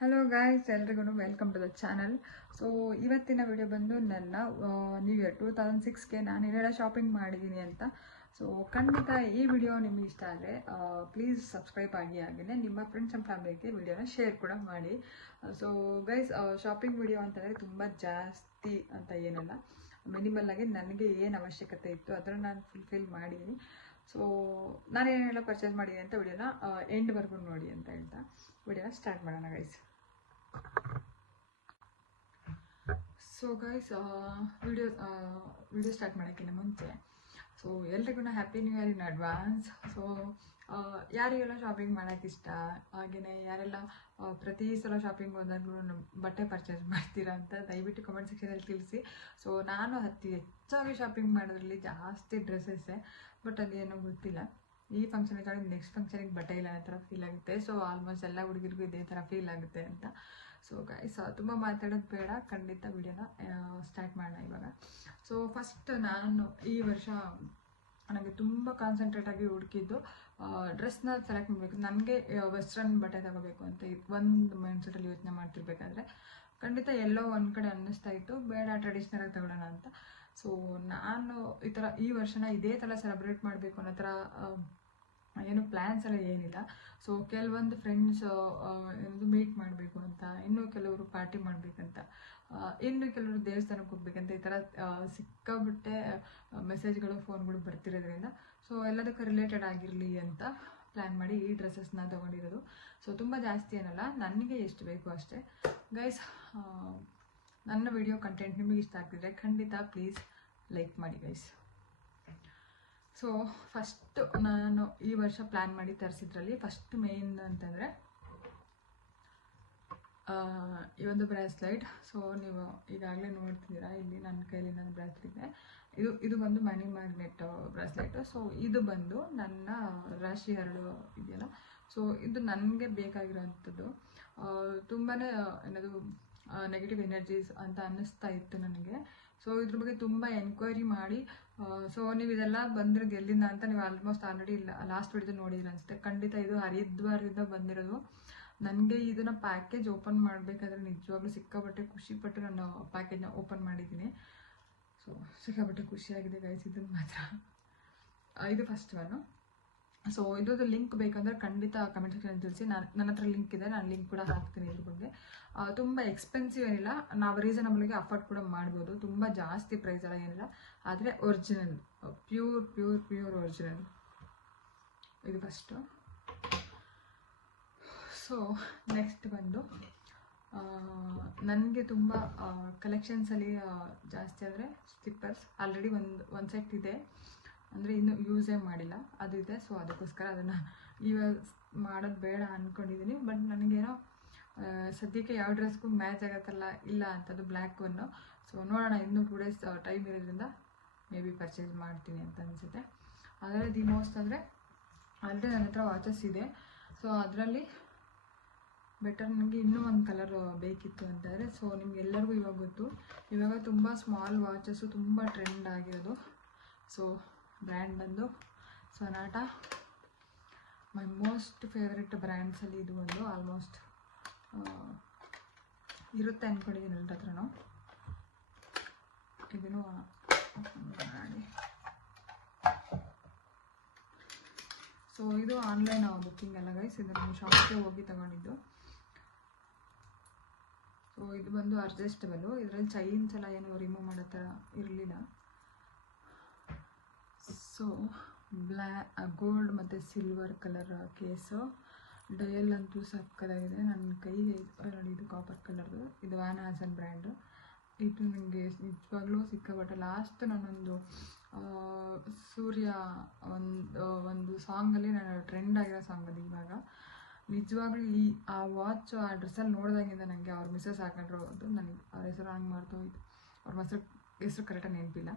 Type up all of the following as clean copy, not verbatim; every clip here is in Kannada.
ಹಲೋ ಗಾಯ್ಸ್, ಎಲ್ರಿಗೂ welcome to the channel. So ಇವತ್ತಿನ ವಿಡಿಯೋ ಬಂದು ನನ್ನ ನ್ಯೂ ಇಯರ್ 2006ಗೆ ನಾನು ಏನೆಲ್ಲ ಶಾಪಿಂಗ್ ಮಾಡಿದ್ದೀನಿ ಅಂತ. ಸೊ ಖಂಡಿತ ಈ ವಿಡಿಯೋ ನಿಮಗೆ ಇಷ್ಟ ಆದರೆ ಪ್ಲೀಸ್ ಸಬ್ಸ್ಕ್ರೈಬ್ ಆಗಿ, ಹಾಗೆಯೇ ನಿಮ್ಮ ಫ್ರೆಂಡ್ಸ್ ಆ್ಯಂಡ್ ಫ್ಯಾಮಿಲಿಗೆ ವಿಡಿಯೋನ ಶೇರ್ ಕೂಡ ಮಾಡಿ. ಸೊ ಗೈಸ್, ಶಾಪಿಂಗ್ ವಿಡಿಯೋ ಅಂತಂದರೆ ತುಂಬ ಜಾಸ್ತಿ ಅಂತ ಏನಲ್ಲ, ಮಿನಿಮಲ್ ಆಗಿ ನನಗೆ ಏನು ಅವಶ್ಯಕತೆ ಇತ್ತು ಅದನ್ನು ನಾನು ಫುಲ್ಫಿಲ್ ಮಾಡಿದ್ದೀನಿ. ಸೊ ನಾನೇನೆಲ್ಲ ಪರ್ಚೇಸ್ ಮಾಡಿದ್ದೀನಿ ಅಂತ ವಿಡಿಯೋನ ಎಂಡ್ವರೆಗೂ ನೋಡಿ ಅಂತ ಹೇಳ್ತಾ ವಿಡಿಯೋನ ಸ್ಟಾರ್ಟ್ ಮಾಡೋಣ guys. So guys, video start ಮಾಡೋಕ್ಕಿಂತ ಮುಂಚೆ ಸೊ ಎಲ್ರಿಗೂ happy new year in advance. So ಯಾರಿಗೆಲ್ಲ ಶಾಪಿಂಗ್ ಮಾಡೋಕ್ಕೆ ಇಷ್ಟ, ಹಾಗೆಯೇ ಯಾರೆಲ್ಲ ಪ್ರತಿ ಸಲ ಶಾಪಿಂಗ್ ಹೋದಾಗಲೂ ಬಟ್ಟೆ ಪರ್ಚೇಸ್ ಮಾಡ್ತೀರಾ ಅಂತ ದಯವಿಟ್ಟು ಕಮೆಂಟ್ ಸೆಕ್ಷನಲ್ಲಿ ತಿಳಿಸಿ. ಸೊ ನಾನು ಹೆಚ್ಚಾಗಿ ಶಾಪಿಂಗ್ ಮಾಡೋದ್ರಲ್ಲಿ ಜಾಸ್ತಿ ಡ್ರೆಸ್ಸಸ್ಸೇ, ಬಟ್ ಅದೇನೋ ಗೊತ್ತಿಲ್ಲ, ಈ ಫಂಕ್ಷನ್ಗೆ ನೆಕ್ಸ್ಟ್ ಫಂಕ್ಷನಿಗೆ ಬಟ್ಟೆ ಇಲ್ಲ ಅನ್ನೋ ಥರ ಫೀಲ್ ಆಗುತ್ತೆ. ಸೊ ಆಲ್ಮೋಸ್ಟ್ ಎಲ್ಲ ಹುಡುಗಿರಿಗೂ ಇದೇ ಥರ ಫೀಲ್ ಆಗುತ್ತೆ ಅಂತ. ಸೊ ಗೈಸ್, ತುಂಬ ಮಾತಾಡೋದು ಬೇಡ, ಖಂಡಿತ ವಿಡಿಯೋನ ಸ್ಟಾರ್ಟ್ ಮಾಡೋಣ ಇವಾಗ. ಸೊ ಫಸ್ಟ್ ನಾನು ಈ ವರ್ಷ ನನಗೆ ತುಂಬ ಕಾನ್ಸಂಟ್ರೇಟ್ ಆಗಿ ಹುಡುಕಿದ್ದು ಡ್ರೆಸ್ನ ಸೆಲೆಕ್ಟ್ ಮಾಡಬೇಕು. ನನಗೆ ವೆಸ್ಟರ್ನ್ ಬಟ್ಟೆ ತಗೋಬೇಕು ಅಂತ ಒಂದು ಮೈಂಡ್ಸೆಟಲ್ಲಿ ಯೋಚನೆ ಮಾಡ್ತಿರ್ಬೇಕಾದ್ರೆ ಖಂಡಿತ ಎಲ್ಲೋ ಒಂದು ಕಡೆ ಅನ್ನಿಸ್ತಾ ಇತ್ತು, ಬೇಡ ಟ್ರೆಡಿಷ್ನಲಾಗಿ ತಗೊಳ್ಳೋಣ ಅಂತ. ಸೊ ನಾನು ಈ ವರ್ಷನ ಇದೇ ಥರ ಸೆಲೆಬ್ರೇಟ್ ಮಾಡಬೇಕು ಅನ್ನೋ ಥರ ಏನು ಪ್ಲ್ಯಾನ್ಸ್ ಎಲ್ಲ ಏನಿಲ್ಲ. ಸೊ ಕೆಲವೊಂದು ಫ್ರೆಂಡ್ಸ್ ಏನದು ಮೀಟ್ ಮಾಡಬೇಕು ಅಂತ, ಇನ್ನು ಕೆಲವರು ಪಾರ್ಟಿ ಮಾಡಬೇಕಂತ, ಇನ್ನು ಕೆಲವರು ದೇವಸ್ಥಾನಕ್ಕೆ ಹೋಗ್ಬೇಕಂತ, ಈ ಥರ ಸಿಕ್ಕಾಬಿಟ್ಟೆ ಮೆಸೇಜ್ಗಳು ಫೋನ್ಗಳು ಬರ್ತಿರೋದ್ರಿಂದ ಸೊ ಎಲ್ಲದಕ್ಕೂ ರಿಲೇಟೆಡ್ ಆಗಿರಲಿ ಅಂತ ಪ್ಲ್ಯಾನ್ ಮಾಡಿ ಈ ಡ್ರೆಸ್ಸಸ್ನ ತೊಗೊಂಡಿರೋದು. ಸೊ ತುಂಬ ಜಾಸ್ತಿ ಏನಲ್ಲ, ನನಗೆ ಎಷ್ಟು ಬೇಕು ಅಷ್ಟೇ ಗೈಸ್. ನನ್ನ ವಿಡಿಯೋ ಕಂಟೆಂಟ್ ನಿಮಗೆ ಇಷ್ಟ ಆಗ್ತಿದ್ರೆ ಖಂಡಿತ ಪ್ಲೀಸ್ ಲೈಕ್ ಮಾಡಿ ಗೈಸ್. ಸೊ ಫಸ್ಟ್ ನಾನು ಈ ವರ್ಷ ಪ್ಲ್ಯಾನ್ ಮಾಡಿ ತರಿಸಿದ್ರಲ್ಲಿ ಫಸ್ಟ್ ಮೇನ್ ಅಂತಂದರೆ ಈ ಒಂದು ಬ್ರಾಸ್ಲೈಟ್. ಸೊ ನೀವು ಈಗಾಗಲೇ ನೋಡ್ತಿದ್ದೀರಾ, ಇಲ್ಲಿ ನನ್ನ ಕೈಲಿ ನನ್ನ ಬ್ರಾಸ್ಲೆಟ್ ಇದೆ. ಇದು ಬಂದು ಮನಿ ಮ್ಯಾಗ್ನೆಟ್ ಬ್ರಾಸ್ಲೆಟು. ಸೊ ಇದು ಬಂದು ನನ್ನ ರಾಶಿ ಹರಳು ಇದೆಯಲ್ಲ, ಸೊ ಇದು ನನಗೆ ಬೇಕಾಗಿರೋವಂಥದ್ದು. ತುಂಬಾ ಏನದು ನೆಗೆಟಿವ್ ಎನರ್ಜೀಸ್ ಅಂತ ಅನ್ನಿಸ್ತಾ ಇತ್ತು ನನಗೆ. ಸೊ ಇದ್ರ ಬಗ್ಗೆ ತುಂಬ ಎನ್ಕ್ವೈರಿ ಮಾಡಿ, ಸೊ ನೀವು ಇದೆಲ್ಲ ಬಂದಿರೋದು ಎಲ್ಲಿಂದ ಅಂತ ನೀವು ಆಲ್ಮೋಸ್ಟ್ ಆಲ್ರೆಡಿ ಲಾಸ್ಟ್ ವಿಡಿಯೋದು ನೋಡಿದ್ರೆ ಅನಿಸುತ್ತೆ. ಖಂಡಿತ ಇದು ಹರಿದ್ವಾರದಿಂದ ಬಂದಿರೋದು. ನನಗೆ ಇದನ್ನು ಪ್ಯಾಕೇಜ್ ಓಪನ್ ಮಾಡಬೇಕಾದ್ರೆ ನಿಜವಾಗ್ಲೂ ಸಿಕ್ಕಾಪಟ್ಟೆ ಖುಷಿಪಟ್ಟು ನಾನು ಪ್ಯಾಕೇಜ್ನ ಓಪನ್ ಮಾಡಿದ್ದೀನಿ. ಸೊ ಸಿಕ್ಕಾಪಟ್ಟೆ ಖುಷಿಯಾಗಿದೆ ಗೈಸ್, ಇದನ್ನು ಮಾತ್ರ. ಇದು ಫಸ್ಟ್ ಒನ್ನು. ಸೊ ಇದ್ರದ್ದು ಲಿಂಕ್ ಬೇಕಂದ್ರೆ ಖಂಡಿತ ಕಮೆಂಟ್ ಸೆಕ್ಷನ್ ತಿಳಿಸಿ. ನನ್ನ ಹತ್ರ ಲಿಂಕ್ ಇದೆ, ನಾನು ಲಿಂಕ್ ಕೂಡ ಹಾಕ್ತೀನಿ ಇದ್ರ ಬಗ್ಗೆ. ತುಂಬ ಎಕ್ಸ್ಪೆನ್ಸಿವ್ ಏನಿಲ್ಲ, ನಾವು ರೀಸನಬಲ್ಗೆ ಅಫೋರ್ಡ್ ಕೂಡ ಮಾಡ್ಬೋದು. ತುಂಬ ಜಾಸ್ತಿ ಪ್ರೈಸ್ ಎಲ್ಲ ಏನಿಲ್ಲ, ಆದರೆ ಒರಿಜಿನಲ್, ಪ್ಯೂರ್ ಒರಿಜಿನಲ್. ಇದು ಫಸ್ಟು. ಸೊ ನೆಕ್ಸ್ಟ್ ಬಂದು ನನಗೆ ತುಂಬ ಕಲೆಕ್ಷನ್ಸಲ್ಲಿ ಜಾಸ್ತಿ ಅಂದರೆ ಸ್ಲಿಪ್ಪರ್ಸ್. ಆಲ್ರೆಡಿ ಒಂದು ಸೆಟ್ ಇದೆ, ಅಂದರೆ ಇನ್ನೂ ಯೂಸೇ ಮಾಡಿಲ್ಲ, ಅದು ಇದೆ. ಸೊ ಅದಕ್ಕೋಸ್ಕರ ಅದನ್ನು ಇವಾಗ ಮಾಡೋದು ಬೇಡ ಅಂದ್ಕೊಂಡಿದ್ದೀನಿ. ಬಟ್ ನನಗೇನೋ ಸದ್ಯಕ್ಕೆ ಯಾವ ಡ್ರೆಸ್ಗೂ ಮ್ಯಾಚ್ ಆಗತ್ತಲ್ಲ ಇಲ್ಲ ಅಂತದ್ದು ಬ್ಲ್ಯಾಕ್ ಒನ್ನು. ಸೊ ನೋಡೋಣ, ಇನ್ನೂ 2 ಡೇಸ್ ಟೈಮ್ ಇರೋದ್ರಿಂದ ಮೇ ಬಿ ಪರ್ಚೇಸ್ ಮಾಡ್ತೀನಿ ಅಂತ ಅನಿಸುತ್ತೆ. ಅದರಲ್ಲಿ ದಿ ಮೋಸ್ಟ್ ಅಂದರೆ ಆಲ್ರೆಡಿ ನನ್ನ ಹತ್ರ ವಾಚಸ್ ಇದೆ. ಸೊ ಅದರಲ್ಲಿ ಬೆಟರ್ ನನಗೆ ಇನ್ನೂ ಒಂದು ಕಲರ್ ಬೇಕಿತ್ತು ಅಂತಂದರೆ, ಸೊ ನಿಮ್ಗೆಲ್ಲರಿಗೂ ಇವಾಗ ಗೊತ್ತು, ಇವಾಗ ತುಂಬ ಸ್ಮಾಲ್ ವಾಚಸ್ಸು ತುಂಬ ಟ್ರೆಂಡ್ ಆಗಿರೋದು. ಸೊ ಬ್ರ್ಯಾಂಡ್ ಬಂದು ಸೊನಾಟಾ. ಮೈ ಮೋಸ್ಟ್ ಫೇವ್ರೆಟ್ ಬ್ರ್ಯಾಂಡ್ಸಲ್ಲಿ ಇದು ಒಂದು. ಆಲ್ಮೋಸ್ಟ್ ಇರುತ್ತೆ ಅಂದ್ಕೊಂಡಿದ್ದೀನಿ ಎಲ್ಲರ ಹತ್ರನೂ. ಇದನ್ನು ಮಾಡಿ. ಸೊ ಇದು ಆನ್ಲೈನ್ ಬುಕ್ಕಿಂಗ್ ಎಲ್ಲ ಗೈಸ್, ಇದು ನಾನು ಶಾಪ್ಗೆ ಹೋಗಿ ತಗೊಂಡಿದ್ದು. ಸೊ ಇದು ಬಂದು ಅಡ್ಜಸ್ಟಬಲು. ಇದರಲ್ಲಿ ಚೈನ್ಸ್ ಎಲ್ಲ ಏನು ರಿಮೂವ್ ಮಾಡೋ ಥರ ಇರಲಿಲ್ಲ. ಸೊ ಗೋಲ್ಡ್ ಮತ್ತು ಸಿಲ್ವರ್ ಕಲರ್ ಕೇಸು. ಡಯಲ್ ಅಂತೂ ಸಕ್ಕದಾಗಿದೆ. ನನ್ನ ಕೈಗೆ ನೋಡಿ, ಇದು ಕಾಪರ್ ಕಲರ್ದು. ಇದು ವ್ಯಾನ್ ಹ್ಯಾಸನ್ ಬ್ರ್ಯಾಂಡು. ಇದು ನನಗೆ ನಿಜವಾಗ್ಲೂ ಸಿಕ್ಕಾಪಟ್ಟೆ. ಲಾಸ್ಟ್ ನಾನೊಂದು ಸೂರ್ಯ ಒಂದು ಸಾಂಗಲ್ಲಿ ನಾನು ಟ್ರೆಂಡ್ ಆಗಿರೋ ಸಾಂಗ್ ಅದು. ಇವಾಗ ನಿಜವಾಗ್ಲೂ ಆ ವಾಚ್ ಆ ಡ್ರೆಸ್ಸಲ್ಲಿ ನೋಡಿದಾಗಿಂದ ನನಗೆ ಅವ್ರ ಮಿಸ್ಸಸ್ ಹಾಕೊಂಡಿರೋದು. ನನಗೆ ಅವ್ರ ಹೆಸರು ಹಂಗೆ ಮಾಡ್ತೋಯ್ತು, ಅವ್ರ ಹೆಸರು ಕರೆಕ್ಟಾಗಿ ನೆನಪಿಲ್ಲ.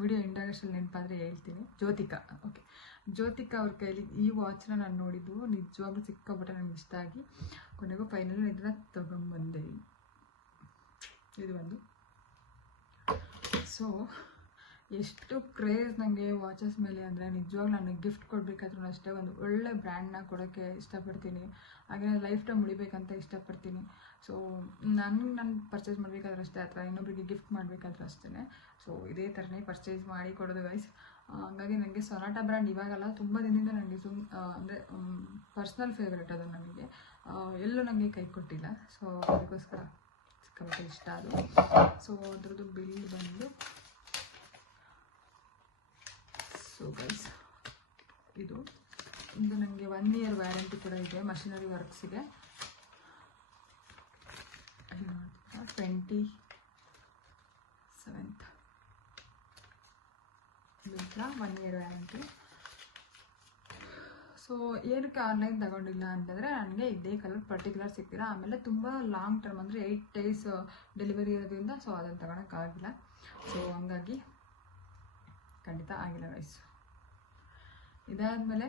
ವಿಡಿಯೋ ಇಂಡಸ್ಟ್ರಿಯಲ್ಲಿ ನೆನಪಾದರೆ ಹೇಳ್ತೀನಿ. ಜ್ಯೋತಿಕಾ, ಓಕೆ, ಜ್ಯೋತಿಕಾ ಅವ್ರ ಕೈಲಿ ಈ ವಾಚ್ನ ನಾನು ನೋಡಿದ್ದು. ನಿಜವಾಗ್ಲೂ ಸಿಕ್ಕಾಪಟ್ಟೆ ನನಗೆ ಇಷ್ಟ ಆಗಿ ಕೊನೆಗೂ ಫೈನಲ್ ಇದನ್ನ ತೊಗೊಂಬಂದೆ. ಇದು ಒಂದು. ಸೊ ಎಷ್ಟು ಕ್ರೇಜ್ ನನಗೆ ವಾಚಸ್ ಮೇಲೆ ಅಂದರೆ ನಿಜವಾಗ್ಲೂ ನನಗೆ ಗಿಫ್ಟ್ ಕೊಡಬೇಕಾದ್ರೂ ಅಷ್ಟೇ ಒಂದು ಒಳ್ಳೆ ಬ್ರ್ಯಾಂಡ್ನ ಕೊಡೋಕ್ಕೆ ಇಷ್ಟಪಡ್ತೀನಿ. ಹಾಗೆ ಲೈಫ್ ಟೈಮ್ ಉಳಿಬೇಕಂತ ಇಷ್ಟಪಡ್ತೀನಿ. ಸೊ ನಾನು ಪರ್ಚೇಸ್ ಮಾಡಬೇಕಾದ್ರೂ ಅಷ್ಟೇ ಅಥವಾ ಇನ್ನೊಬ್ಬರಿಗೆ ಗಿಫ್ಟ್ ಮಾಡಬೇಕಾದ್ರೂ ಅಷ್ಟೇ. ಸೊ ಇದೇ ಥರನೇ ಪರ್ಚೇಸ್ ಮಾಡಿ ಕೊಡೋದು ಗೈಸ್. ಹಾಗಾಗಿ ನನಗೆ ಸೊನಾಟಾ ಬ್ರ್ಯಾಂಡ್ ಇವಾಗಲ್ಲ, ತುಂಬ ದಿನದಿಂದ ನನಗೆ ಅಂದರೆ ಪರ್ಸ್ನಲ್ ಫೇವ್ರೇಟ್ ಅದು ನನಗೆ. ಎಲ್ಲೂ ನನಗೆ ಕೈ ಕೊಟ್ಟಿಲ್ಲ. ಸೊ ಅದಕ್ಕೋಸ್ಕರ ಸಿಕ್ಕಾಪಟ್ಟೆ ಇಷ್ಟ ಅದು. ಸೊ ಅದ್ರದ್ದು ಬಿಲ್ ಬಂದು ಸೊ ಗೈಸ್ ಇದು ನನಗೆ 1 year ವ್ಯಾರಂಟಿ ಕೂಡ ಇದೆ ಮಷಿನರಿ ವರ್ಕ್ಸಿಗೆ. 27th 1 year warranty. ಸೊ ಏನಕ್ಕೆ ಆನ್ಲೈನ್ ತಗೊಂಡಿಲ್ಲ ಅಂತಂದರೆ ನನಗೆ ಇದೇ ಕಲರ್ ಪರ್ಟಿಕ್ಯುಲರ್ ಸಿಗ್ತಿಲ್ಲ. ಆಮೇಲೆ ತುಂಬ ಲಾಂಗ್ ಟರ್ಮ್ ಅಂದರೆ 8 days ಡೆಲಿವರಿ ಇರೋದ್ರಿಂದ ಸೊ ಅದನ್ನು ತಗೊಳಕ್ಕಾಗಿಲ್ಲ. ಸೊ ಹಂಗಾಗಿ ಖಂಡಿತ ಆಗಿಲ್ಲ ಗೈಸ್. ಇದಾದಮೇಲೆ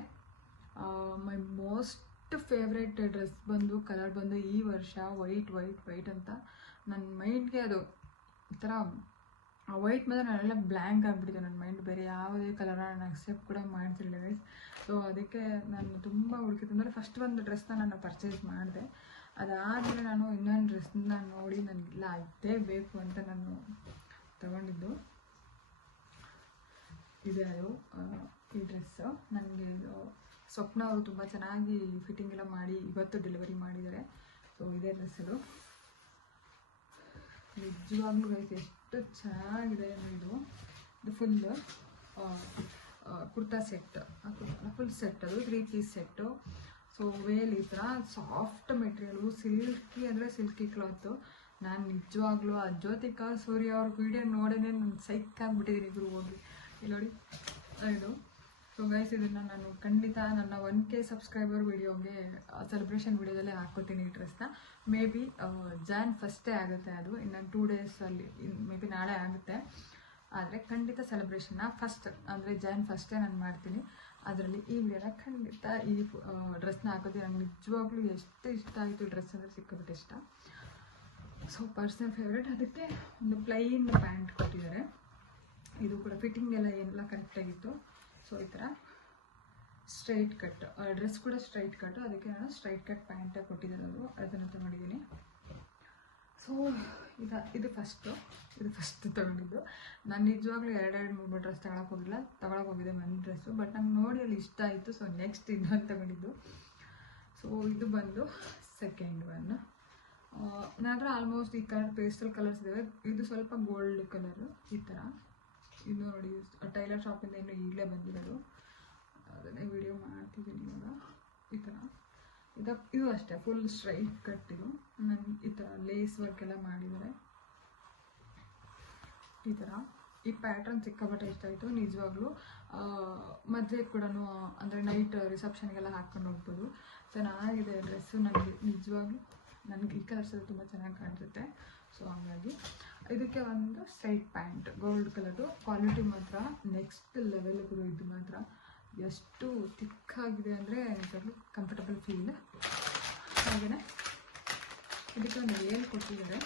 ಮೈ ಮೋಸ್ಟ್ ಫೇವ್ರೇಟ್ ಡ್ರೆಸ್ ಬಂದು ಕಲರ್ ಬಂದು ಈ ವರ್ಷ ವೈಟ್ ಅಂತ. ನನ್ನ ಮೈಂಡ್ಗೆ ಅದು ಈ ಥರ ವೈಟ್ ಮೇಲೆ ನಾನೆಲ್ಲ ಬ್ಲ್ಯಾಂಕ್ ಆಗಿಬಿಟ್ಟಿದೆ. ನನ್ನ ಮೈಂಡ್ ಬೇರೆ ಯಾವುದೇ ಕಲರ್ನ ನಾನು ಅಕ್ಸೆಪ್ಟ್ ಕೂಡ ಮಾಡ್ತಿರಲಿಲ್ಲ ಗೈಸ್. ಸೊ ಅದಕ್ಕೆ ನಾನು ತುಂಬ ಹುಡುಕಿತ್ತಂದರೆ ಫಸ್ಟ್ ಒಂದು ಡ್ರೆಸ್ನ ನಾನು ಪರ್ಚೇಸ್ ಮಾಡಿದೆ. ಅದಾದಮೇಲೆ ನಾನು ಇನ್ನೊಂದು ಡ್ರೆಸ್ನ ನೋಡಿ ನನಗಿಲ್ಲ ಅದೇ ಬೇಕು ಅಂತ ನಾನು ತಗೊಂಡಿದ್ದು. ಇದೆ ಅದು ಈ ಡ್ರೆಸ್ಸು. ನನಗೆ ಸ್ವಪ್ನ ಅವರು ತುಂಬ ಚೆನ್ನಾಗಿ ಫಿಟ್ಟಿಂಗ್ ಎಲ್ಲ ಮಾಡಿ ಇವತ್ತು ಡೆಲಿವರಿ ಮಾಡಿದ್ದಾರೆ. ಸೊ ಇದೇ ಡ್ರೆಸ್ಸದು ನಿಜವಾಗ್ಲೂ ಗೈಸ್ ಎಷ್ಟು ಚೆನ್ನಾಗಿದೆ ಅಂದರೆ ಇದು full kurta set, full set ಅದು 3 piece ಸೆಟ್ಟು. ಸೊ ವೇಲ್ ಈ ಥರ ಸಾಫ್ಟ್ ಮೆಟೀರಿಯಲು, ಸಿಲ್ಕಿ ಅಂದರೆ ಸಿಲ್ಕಿ ಕ್ಲಾತು. ನಾನು ನಿಜವಾಗ್ಲೂ ಜ್ಯೋತಿಕಾ ಸೂರ್ಯ ಅವ್ರ ವಿಡಿಯೋ ನೋಡೇ ನಾನು ಸೈಕಾಗ್ಬಿಟ್ಟಿದ್ದೀನಿ ಇಬ್ಬರು ಹೋಗಿ ಇಲ್ಲಿ ನೋಡಿ ಇದು. ಸೊ ಗೈಸ್ ಇದನ್ನು ನಾನು ಖಂಡಿತ ನನ್ನ 1K ಸಬ್ಸ್ಕ್ರೈಬರ್ ವಿಡಿಯೋಗೆ ಸೆಲೆಬ್ರೇಷನ್ ವಿಡಿಯೋದಲ್ಲೇ ಹಾಕ್ಕೋತೀನಿ ಈ ಡ್ರೆಸ್ನ. ಮೇ ಬಿ Jan 1st ಆಗುತ್ತೆ ಅದು, ಇನ್ನು 2 days ಅಲ್ಲಿ ಮೇ ಬಿ ನಾಳೆ ಆಗುತ್ತೆ. ಆದರೆ ಖಂಡಿತ ಸೆಲೆಬ್ರೇಷನ್ನ ಫಸ್ಟ್ ಅಂದರೆ Jan 1st ನಾನು ಮಾಡ್ತೀನಿ. ಅದರಲ್ಲಿ ಈ ವಿಡಿಯೋನ ಖಂಡಿತ ಈ ಡ್ರೆಸ್ನ ಹಾಕೋತೀನಿ. ನನಗೆ ನಿಜವಾಗ್ಲೂ ಎಷ್ಟು ಇಷ್ಟ ಆಯಿತು ಈ ಡ್ರೆಸ್ ಅಂದರೆ ಸಿಕ್ಕಾಬಿಟ್ಟು ಇಷ್ಟ. So personal favourite. ಅದಕ್ಕೆ ಒಂದು ಪ್ಲೈನ್ ಪ್ಯಾಂಟ್ ಕೊಟ್ಟಿದ್ದಾರೆ. ಇದು ಕೂಡ ಫಿಟ್ಟಿಂಗ್ ಎಲ್ಲ ಕರೆಕ್ಟಾಗಿತ್ತು. ಸೊ ಈ ಥರ ಸ್ಟ್ರೈಟ್ ಕಟ್, ಡ್ರೆಸ್ ಕೂಡ ಸ್ಟ್ರೈಟ್ ಕಟ್ಟು. ಅದಕ್ಕೆ ನಾನು ಸ್ಟ್ರೈಟ್ ಕಟ್ ಪ್ಯಾಂಟೇ ಕೊಟ್ಟಿದ್ದಾರೆ ಅದನ್ನು ತೊಗೊಂಡಿದ್ದೀನಿ. ಸೊ ಇದು ಫಸ್ಟ್ ತೊಗೊಂಡಿದ್ದು. ನಾನು ನಿಜವಾಗ್ಲೂ 2-3 ಡ್ರೆಸ್ ತಗೊಳಕ್ಕೆ ಹೋಗಿದ್ದೆ ಒಂದು ಡ್ರೆಸ್ಸು. ಬಟ್ ನಂಗೆ ನೋಡಿ ಅಲ್ಲಿ ಇಷ್ಟ ಆಯಿತು. ಸೊ ನೆಕ್ಸ್ಟ್ ಇನ್ನೊಂದು ತಗೊಂಡಿದ್ದು. ಸೊ ಇದು ಬಂದು ಸೆಕೆಂಡ್ ಒನ್. ನನ್ನ ಹತ್ರ ಆಲ್ಮೋಸ್ಟ್ ಈ ಕಲರ್ ಪೇಸ್ಟಲ್ ಕಲರ್ಸ್ ಇದ್ದಾವೆ. ಇದು ಸ್ವಲ್ಪ ಗೋಲ್ಡ್ ಕಲರು ಈ ಥರ. ಇನ್ನು ನೋಡಿ ಟೈಲರ್ ಶಾಪಿಂದ ಇನ್ನು ಈಗಲೇ ಬಂದಿರೋದು, ಅದನ್ನೇ ವಿಡಿಯೋ ಮಾಡ್ತಿದ್ದೀನಿ ಇವಾಗ. ಈ ಥರ ಇದು ಅಷ್ಟೇ ಫುಲ್ ಸ್ಟ್ರೈಟ್ ಕಟ್. ಇದು ನನಗೆ ಈ ಥರ ಲೇಸ್ ವರ್ಕ್ ಎಲ್ಲ ಮಾಡಿದ್ದಾರೆ ಈ ಥರ. ಈ ಪ್ಯಾಟ್ರನ್ ಸಿಕ್ಕಾಪಟ್ಟೆ ಇಷ್ಟ ಆಯಿತು ನಿಜವಾಗ್ಲೂ. ಮದುವೆ ಕೂಡ ಅಂದರೆ ನೈಟ್ ರಿಸೆಪ್ಷನ್ಗೆಲ್ಲ ಹಾಕ್ಕೊಂಡು ಹೋಗ್ಬೋದು. ಚೆನ್ನಾಗಿದೆ ಡ್ರೆಸ್ಸು. ನನಗೆ ಈ ಕಲರ್ಸ್ ಎಲ್ಲ ತುಂಬ ಚೆನ್ನಾಗಿ ಕಾಣಿಸುತ್ತೆ. ಸೊ ಹಾಗಾಗಿ ಇದಕ್ಕೆ ಒಂದು straight pant gold colour. Quality ಮಾತ್ರ ನೆಕ್ಸ್ಟ್ ಲೆವೆಲ್ ಗುರು. ಇದು ಮಾತ್ರ ಎಷ್ಟು ತಿಕ್ಕಾಗಿದೆ ಅಂದರೆ ನಿಜವಾಗ್ಲೂ ಕಂಫರ್ಟಬಲ್ ಫೀಲ್. ಹಾಗೆಯೇ ಇದಕ್ಕೆ ಒಂದು ವೇಲ್ ಕೊಟ್ಟಿದ್ದಾರೆ.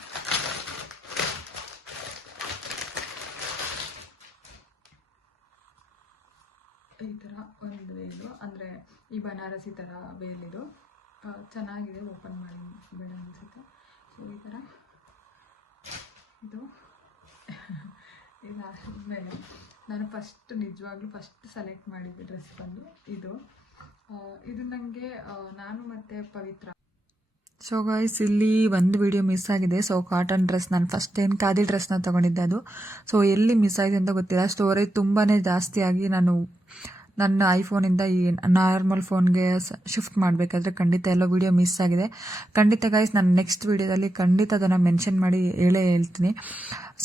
ಈ ಥರ ಒಂದು ವೇಲು ಅಂದರೆ ಈ ಬನಾರಸಿ ಥರ ವೇಲ್. ಇದು ಚೆನ್ನಾಗಿದೆ, ಓಪನ್ ಮಾಡಿ ಬೇಡ ಅನಿಸುತ್ತೆ. ಸೊ ಈ ಥರ ಇದಾದಮೇಲೆ ನಾನು ನಿಜವಾಗ್ಲೂ ಫಸ್ಟ್ ಸೆಲೆಕ್ಟ್ ಮಾಡಿದ್ದೆ ಡ್ರೆಸ್ ಬಂದು ಇದು ನನಗೆ ನಾನು ಮತ್ತು ಪವಿತ್ರ. ಸೊ ಗೈಸ್ ಇಲ್ಲಿ ಒಂದು ವಿಡಿಯೋ ಮಿಸ್ ಆಗಿದೆ. ಸೊ ಕಾಟನ್ ಡ್ರೆಸ್ ನಾನು ಫಸ್ಟ್ ಏನು ಖಾದಿ ಡ್ರೆಸ್ನ ತೊಗೊಂಡಿದ್ದೆ ಅದು. ಸೊ ಎಲ್ಲಿ ಮಿಸ್ ಆಗಿದೆ ಅಂತ ಗೊತ್ತಿಲ್ಲ. ಸ್ಟೋರೇಜ್ ತುಂಬಾ ಜಾಸ್ತಿ ಆಗಿ ನಾನು ನನ್ನ ಐಫೋನಿಂದ ಈ ನಾರ್ಮಲ್ ಫೋನ್ಗೆ ಶಿಫ್ಟ್ ಮಾಡಬೇಕಾದ್ರೆ ಖಂಡಿತ ಎಲ್ಲೋ ವಿಡಿಯೋ ಮಿಸ್ ಆಗಿದೆ. ಖಂಡಿತ ಗೈಸ್ ನಾನು ನೆಕ್ಸ್ಟ್ ವಿಡಿಯೋದಲ್ಲಿ ಖಂಡಿತ ಅದನ್ನು ಮೆನ್ಷನ್ ಮಾಡಿ ಹೇಳ್ತೀನಿ.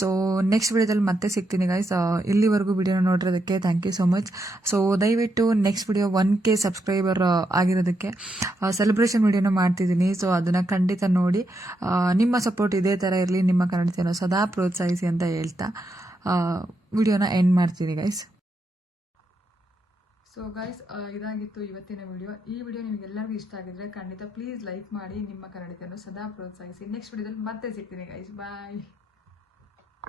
ಸೊ ನೆಕ್ಸ್ಟ್ ವಿಡಿಯೋದಲ್ಲಿ ಮತ್ತೆ ಸಿಗ್ತೀನಿ ಗೈಸ್. ಇಲ್ಲಿವರೆಗೂ ವಿಡಿಯೋನ ನೋಡಿರೋದಕ್ಕೆ thank you so much. So ದಯವಿಟ್ಟು ನೆಕ್ಸ್ಟ್ ವಿಡಿಯೋ 1K ಸಬ್ಸ್ಕ್ರೈಬರ್ ಆಗಿರೋದಕ್ಕೆ ಸೆಲೆಬ್ರೇಷನ್ ವಿಡಿಯೋನ ಮಾಡ್ತಿದ್ದೀನಿ. ಸೊ ಅದನ್ನು ಖಂಡಿತ ನೋಡಿ ನಿಮ್ಮ ಸಪೋರ್ಟ್ ಇದೇ ಥರ ಇರಲಿ. ನಿಮ್ಮ ಕನ್ನಡತೆಯನ್ನು ಸದಾ ಪ್ರೋತ್ಸಾಹಿಸಿ ಅಂತ ಹೇಳ್ತಾ ವಿಡಿಯೋನ ಎಂಡ್ ಮಾಡ್ತೀನಿ ಗೈಸ್. ಸೊ ಗೈಸ್ ಇದಾಗಿತ್ತು ಇವತ್ತಿನ ವಿಡಿಯೋ. ಈ ವಿಡಿಯೋ ನಿಮಗೆಲ್ಲರಿಗೂ ಇಷ್ಟ ಆಗಿದ್ರೆ ಖಂಡಿತ ಪ್ಲೀಸ್ ಲೈಕ್ ಮಾಡಿ. ನಿಮ್ಮ ಕನ್ನಡತೆಯನ್ನು ಸದಾ ಪ್ರೋತ್ಸಾಹಿಸಿ. ನೆಕ್ಸ್ಟ್ ವಿಡಿಯೋದಲ್ಲಿ ಮತ್ತೆ ಸಿಗ್ತೀನಿ ಗೈಸ್. ಬಾಯ್.